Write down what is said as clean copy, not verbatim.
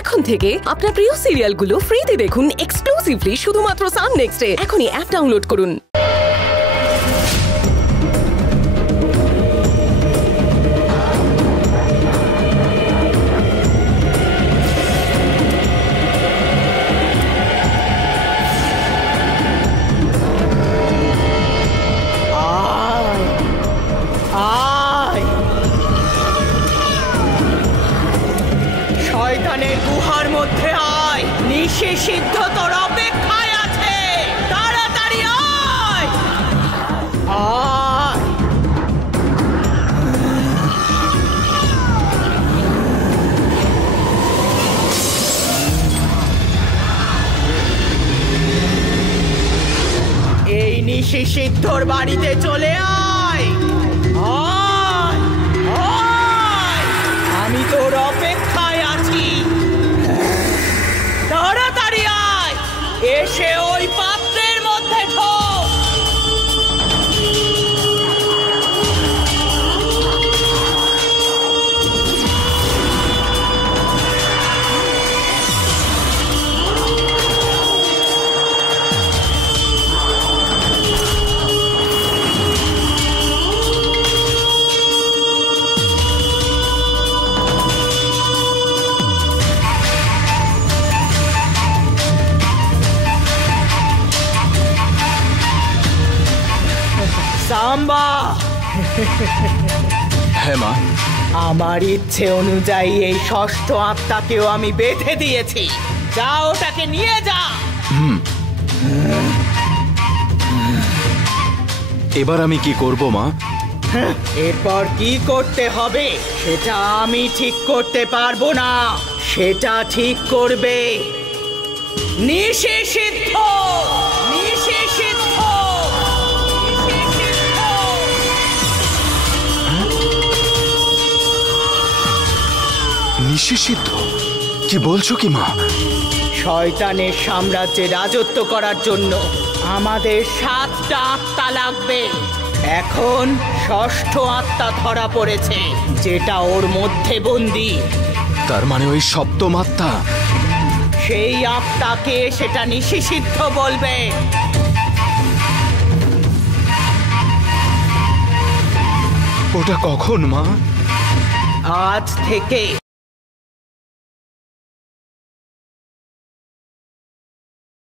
এখন থেকে আপনার প্রিয় সিরিয়ালগুলো ফ্রিতে দেখুন এক্সক্লুসিভলি শুধুমাত্র সান নেক্সটে। এখনই অ্যাপ ডাউনলোড করুন। শয়তানের গুহার মধ্যে আয়, নিঃশেষিদ্ধ তোর অপেক্ষায় আছে, তাড়াতাড়ি আয়। আয় এই নিঃশেষিদ্ধর বাড়িতে চলে আয়। আয় আয়, আমি তোর অপেক্ষায় আছি, তাড়াতাড়ি আয়, এসে ওই পাত্রের মধ্যে ঢোক। সাম্বা, হ্যাঁ মা, আমার ইচ্ছে অনুযায়ী এই ষষ্ঠ আত্মাকেও আমি বেঁধে দিয়েছি। যা, ওটাকে নিয়ে যা। এবার আমি কি করব মা? এরপর কি করতে হবে সেটা আমি ঠিক করতে পারবো না, সেটা ঠিক করবে নিঃশেষিদ্ধ। নিঃশেষিদ্ধ, নিঃশেষিদ্ধ? কি বলছো কি মা? শয়তানের সাম্রাজ্যে রাজত্ব করার জন্য আমাদের 7টা আত্মা লাগবে। এখন ষষ্ঠ আত্মা ধরা পড়েছে, যেটা ওর মধ্যে বন্দী। তার মানে ওই সপ্তম আত্মা? সেই আত্মাকে সেটা নিঃশেষিদ্ধ বলবে। ওটা কখন মা? আজ থেকে।